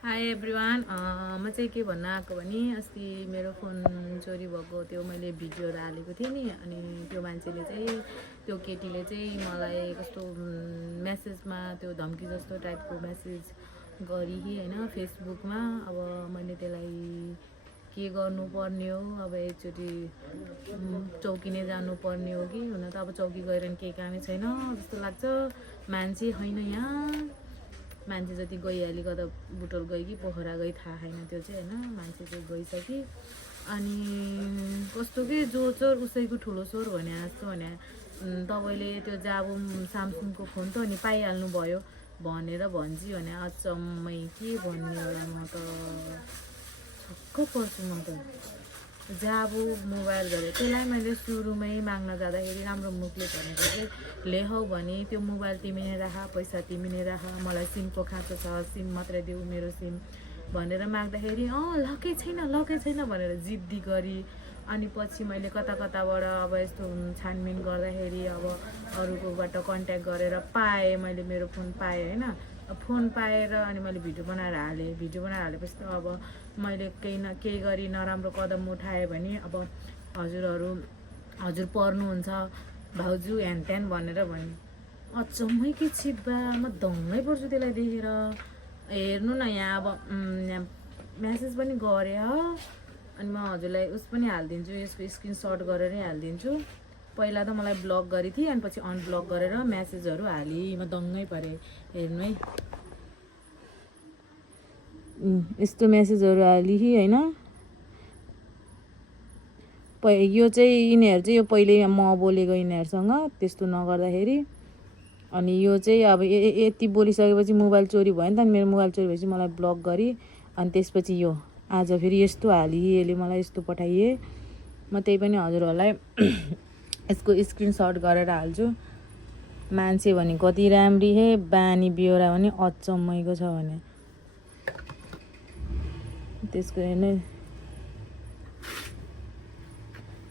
High everyone म चाहिँ के भन्न आएको भने अस्ति मेरो फोन चोरी भएको त्यो मैले भिडियोहरू हालेको थिएँ नि। अनि त्यो मान्छेले चाहिँ त्यो केटीले चाहिँ मलाई कस्तो मेसेजमा त्यो धम्की जस्तो टाइपको मेसेज गरी होइन फेसबुकमा। अब मैले त्यसलाई के गर्नुपर्ने हो, अब एकचोटि चौकी नै जानुपर्ने हो कि हुन त अब चौकी गएर नि केही कामै छैन जस्तो लाग्छ। मान्छे होइन यहाँ, मान्छे जति गइहाली कता बुटोल गयो कि पोखरा गई थाहा छैन त्यो चाहिँ होइन। मान्छे चाहिँ गइसक्यो। अनि कस्तो कि जो चोर उसैको ठुलो चोर भने जस्तो भने तपाईँले त्यो जाबो सामसुङको फोन त अनि पाइहाल्नु भयो भनेर भन्छ भने अचम्मै के भन्ने होला। म त छक्क पर्छु। म त जाबो मोबाइल गरेँ त्यसलाई मैले सुरुमै माग्न जाँदाखेरि राम्रो मुखले भनेको चाहिँ लेहौ भने त्यो मोबाइल तिमी नै राख, पैसा तिमी नै राख, मलाई सिमको खाँचो छ, सिम मात्रै देऊ मेरो सिम भनेर माग्दाखेरि लकै छैन भनेर जिद्दी गरी। अनि पछि मैले कता कताबाट अब यस्तो छानबिन गर्दाखेरि अब अरूकोबाट कन्ट्याक्ट गरेर पाएँ, मैले मेरो फोन पाएँ होइन। फोन पाएर अनि मैले भिडियो बनाएर हालेँ। भिडियो बनाएर हालेपछि त अब मैले केही गरी नराम्रो कदम उठाएँ भने अब हजुर पर्नुहुन्छ भाउजू ह्यान त्यान भनेर भने अचम्मै के छिब्बा। म दङ्गै पर्छु त्यसलाई देखेर। हेर्नु न यहाँ अब यहाँ म्यासेज पनि गरेँ हो। अनि म हजुरलाई उस पनि हालिदिन्छु, यसको स्क्रिनसट गरेरै हालिदिन्छु। पहिला त मलाई ब्लक गरी थिएँ अनि पछि अनब्लक गरेर म्यासेजहरू हालेँ। म दङ्गै परेँ। हेर्नु है यस्तो म्यासेजहरू हालेँ होइन। यो चाहिँ यिनीहरू चाहिँ यो पहिले म बोलेको यिनीहरूसँग त्यस्तो नगर्दाखेरि। अनि यो चाहिँ अब यति बोलिसकेपछि मोबाइल चोरी भयो नि त। अनि मेरो मोबाइल चोरी भएपछि मलाई ब्लक गरी अनि त्यसपछि यो आज फेरि यस्तो हाली यसले मलाई यस्तो पठाइए। म त्यही पनि हजुरहरूलाई यसको स्क्रिनसट गरेर हाल्छु। मान्छे भने कति राम्री हे, बानी बेहोरा भने अचम्मैको छ भने त्यसको हेर्नु।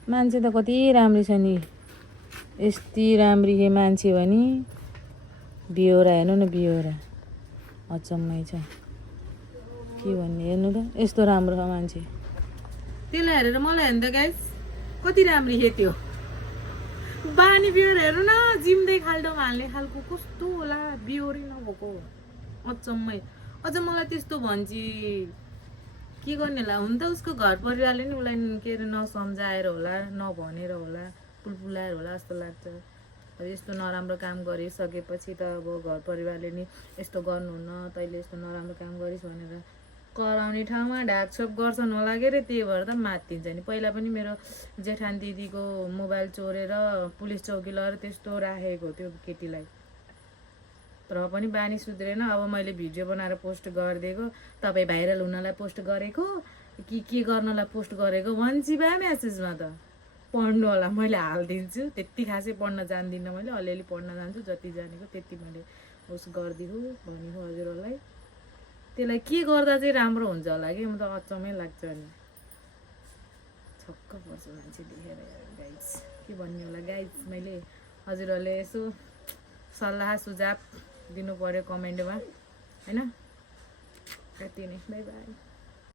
मान्छे त कति राम्री छ नि, यति राम्री हे मान्छे भने बेहोरा हेर्नु न, बेहोरा अचम्मै छ। के भन्ने हेर्नु त, यस्तो राम्रो छ मान्छे। त्यसलाई हेरेर मलाई हेर्नु त गाइस कति राम्री हे त्यो बानी बेहोरा हेर्नु न। जिम्दै खाल्डोमा हाल्ने खालको कस्तो होला, बेहोरै नभएको अचम्मै। अझ मलाई त्यस्तो भन्छ के गर्ने होला। हुन त उसको घर परिवारले नि उसलाई के अरे नसम्झाएर होला, नभनेर होला, पुलपुलाएर होला जस्तो लाग्छ। अब यस्तो नराम्रो काम गरिसकेपछि त अब घर परिवारले नि यस्तो गर्नुहुन्न, तैँले यस्तो नराम्रो काम गरिस् भनेर कराउने ठाउँमा ढाकछोप गर्छन् होला के अरे। त्यही भएर त मात्तिन्छ नि। पहिला पनि मेरो जेठान दिदीको मोबाइल चोरेर पुलिस चौकी लगेर त्यस्तो राखेको त्यो केटीलाई, तर पनि बानी सुध्रेन। अब मैले भिडियो बनाएर पोस्ट गरिदिएको, तपाईँ भाइरल हुनलाई पोस्ट गरेको कि के गर्नलाई पोस्ट गरेको भन्छ बा म्यासेजमा त। पढ्नु होला, मैले हालिदिन्छु। त्यति खासै पढ्न जान्दिनँ मैले, अलिअलि पढ्न जान्छु, जति जानेको त्यति मैले उस गरिदिएको भनेको हजुरहरूलाई। त्यसलाई के गर्दा चाहिँ राम्रो हुन्छ होला कि, म त अचम्मै लाग्छ। अनि छक्क पर्छु मान्छे देखेर गाइज। के भन्ने होला गाइज, मैले हजुरहरूले यसो सल्लाह सुझाव दिनु पऱ्यो कमेन्टमा होइन। यति नै, बाई बाई।